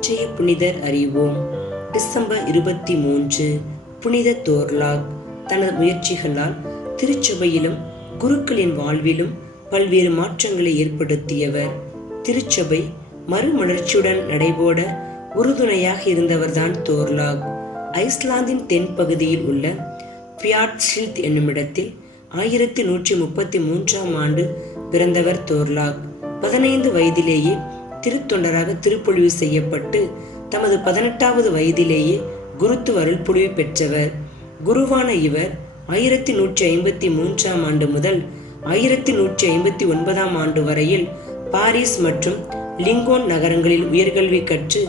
இன்றைய புனிதர் அறிவோம். டிசம்பர் 23. புனித தோர்லாக் தனது முயற்சிகளால் திருச்சபையிலும் குருக்களின் வாழ்விலும் பல்வேறு மாற்றங்களை ஏற்படுத்தியவர். திருச்சபை மறுமலர்ச்சியுடன் நடைபோட உறுதுணையாக இருந்தவர்தான் தோர்லாக். ஐஸ்லாந்தின் தென்பகுதியில் உள்ள பியாட்ஷில்த் என்னுமிடத்தில் 1133ஆம் ஆண்டு பிறந்தவர் தோர்லாக். 15 வயதிலேயே திருத்தொண்டராக திருப்பொழிவு செய்யப்பட்டு தமது 18வது வயதிலேயே குருத்துவ அருள்பொழிவு பெற்றவர். குருவான இவர் 1153ஆம் ஆண்டு முதல் 1159ஆம் ஆண்டு வரையில் பாரிஸ் மற்றும் லிங்கோன் நகரங்களில் உயர்கல்வி கற்று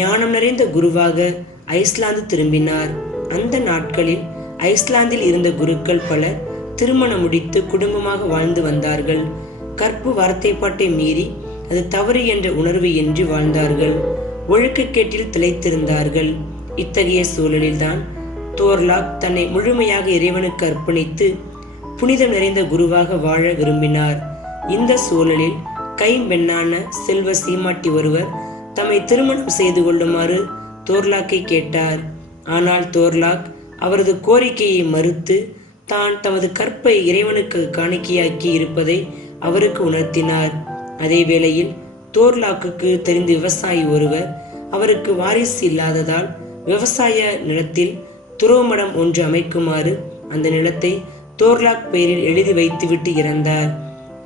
ஞானம் நிறைந்த குருவாக ஐஸ்லாந்து திரும்பினார். அந்த நாட்களில் ஐஸ்லாந்தில் இருந்த குருக்கள் பலர் திருமணம் முடித்து குடும்பமாக வாழ்ந்து வந்தார்கள். கற்பு வார்த்தைப்பாட்டை மீறி அது தவறு என்ற உணர்வு இன்றி வாழ்ந்தார்கள். ஒழுக்கக்கேட்டில் திளைத்திருந்தார்கள். இத்தகைய சூழலில்தான் தோர்லாக் தன்னை முழுமையாக இறைவனுக்கு அர்ப்பணித்து புனிதம் நிறைந்த குருவாக வாழ விரும்பினார். இந்த சூழலில் கைம்பெண்ணான செல்வ சீமாட்டி ஒருவர் தம்மை திருமணம் செய்து கொள்ளுமாறு தோர்லாக்கை கேட்டார். ஆனால் தோர்லாக் அவரது கோரிக்கையை மறுத்து தான் தமது கற்பை இறைவனுக்கு காணிக்கையாக்கி இருப்பதை அவருக்கு உணர்த்தினார். அதே வேளையில் தோர்லாக்குக்கு தெரிந்த விவசாயி ஒருவர் அவருக்கு வாரிசு இல்லாததால் விவசாய நிலத்தில் துறவுமடம் ஒன்று அமைக்குமாறு அந்த நிலத்தை தோர்லாக் பெயரில் எழுதி வைத்துவிட்டு இறந்தார்.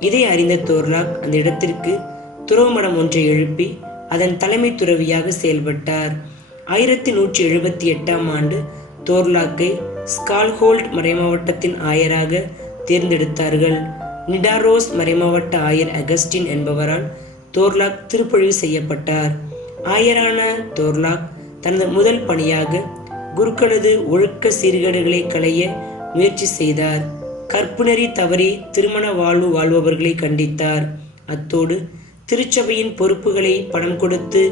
இதை அறிந்த தோர்லாக் அந்த இடத்திற்கு துறவுமடம் ஒன்றை எழுப்பி அதன் தலைமை துறவியாக செயல்பட்டார். 1178ஆம் ஆண்டு தோர்லாக்கை ஸ்கால்ஹோல்ட் மறைமாவட்டத்தின் ஆயராக தேர்ந்தெடுத்தார்கள். நிடாரோஸ் மறைமாவட்ட ஆயர் அகஸ்டின் என்பவரால் தோர்லாக் திருப்பொழிவு செய்யப்பட்டார். ஆயரான தோர்லாக் தனது முதல் பணியாக குருக்களது ஒழுக்க சீர்கேடுகளை களைய முயற்சி செய்தார். கற்புநெறி தவறி திருமண வாழ்வு வாழ்பவர்களை கண்டித்தார். அத்தோடு திருச்சபையின் பொறுப்புகளை பணம் கொடுத்து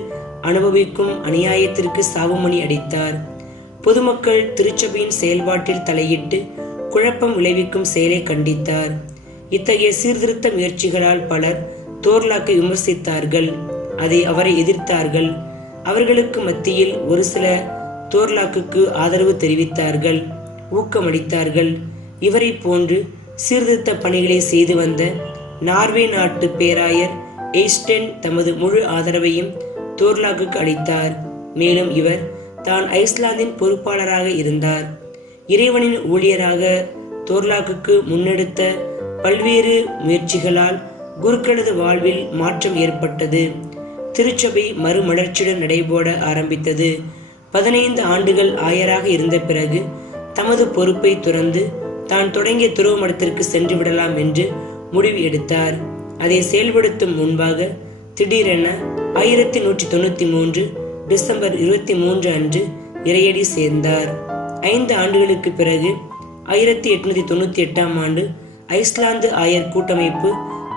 அனுபவிக்கும் அநியாயத்திற்கு சாவுமணி அடித்தார். பொதுமக்கள் திருச்சபையின் செயல்பாட்டில் தலையிட்டு குழப்பம் விளைவிக்கும் செயலை கண்டித்தார். இத்தகைய சீர்திருத்த முயற்சிகளால் பலர் தோர்லாக்கை விமர்சித்தார்கள். அவரை எதிர்த்தார்கள். அவர்களுக்கு மத்தியில் ஒரு சில தோர்லாக்குக்கு ஆதரவு தெரிவித்தார்கள், ஊக்கமளித்தார்கள். இவரை போன்று சீர்திருத்த பணிகளை செய்து வந்த நார்வே நாட்டு பேராயர் எய்ஸ்டென் தமது முழு ஆதரவையும் தோர்லாக்குக்கு அளித்தார். மேலும் இவர் தான் ஐஸ்லாந்தின் பொறுப்பாளராக இருந்தார். இறைவனின் ஊழியராக தோர்லாக்குக்கு முன்னெடுத்த பல்வேறு முயற்சிகளால் குருக்களது வாழ்வில் மாற்றம் ஏற்பட்டது. திருச்சபை மறுமலர்ச்சியுடன் நடைபோட ஆரம்பித்தது. 15 ஆண்டுகள் ஆயராக இருந்த பிறகு தமது பொறுப்பை துறந்து தான் தொடங்கிய துறவு மடத்திற்கு சென்று விடலாம் என்று முடிவு எடுத்தார். அதை செயல்படுத்தும் முன்பாக திடீரென 1193 டிசம்பர் 23 அன்று இறையடி சேர்ந்தார். 5 ஆண்டுகளுக்கு பிறகு 1898ஆம் ஆண்டு ஐஸ்லாந்து ஆயர் கூட்டமைப்பு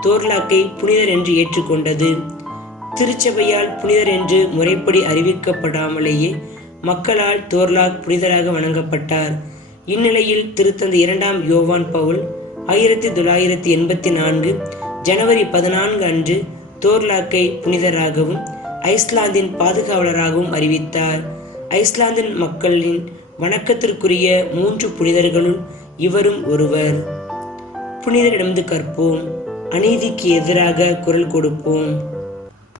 தோர்லாக்கை புனிதர் என்று ஏற்றுக்கொண்டது. திருச்சபையால் புனிதர் என்று முறைப்படி அறிவிக்கப்படாமலேயே மக்களால் தோர்லாக் புனிதராக வணங்கப்பட்டார். இந்நிலையில் திருத்தந்தை 2ஆம் யோவான் பவுல் 1984 ஜனவரி 14 அன்று தோர்லாக்கை புனிதராகவும் ஐஸ்லாந்தின் பாதுகாவலராகவும் அறிவித்தார். ஐஸ்லாந்தின் மக்களின் வணக்கத்திற்குரிய 3 புனிதர்களுள் இவரும் ஒருவர். புனிதரிடமிருந்து கற்போம், அநீதிக்கு எதிராக குரல் கொடுப்போம்.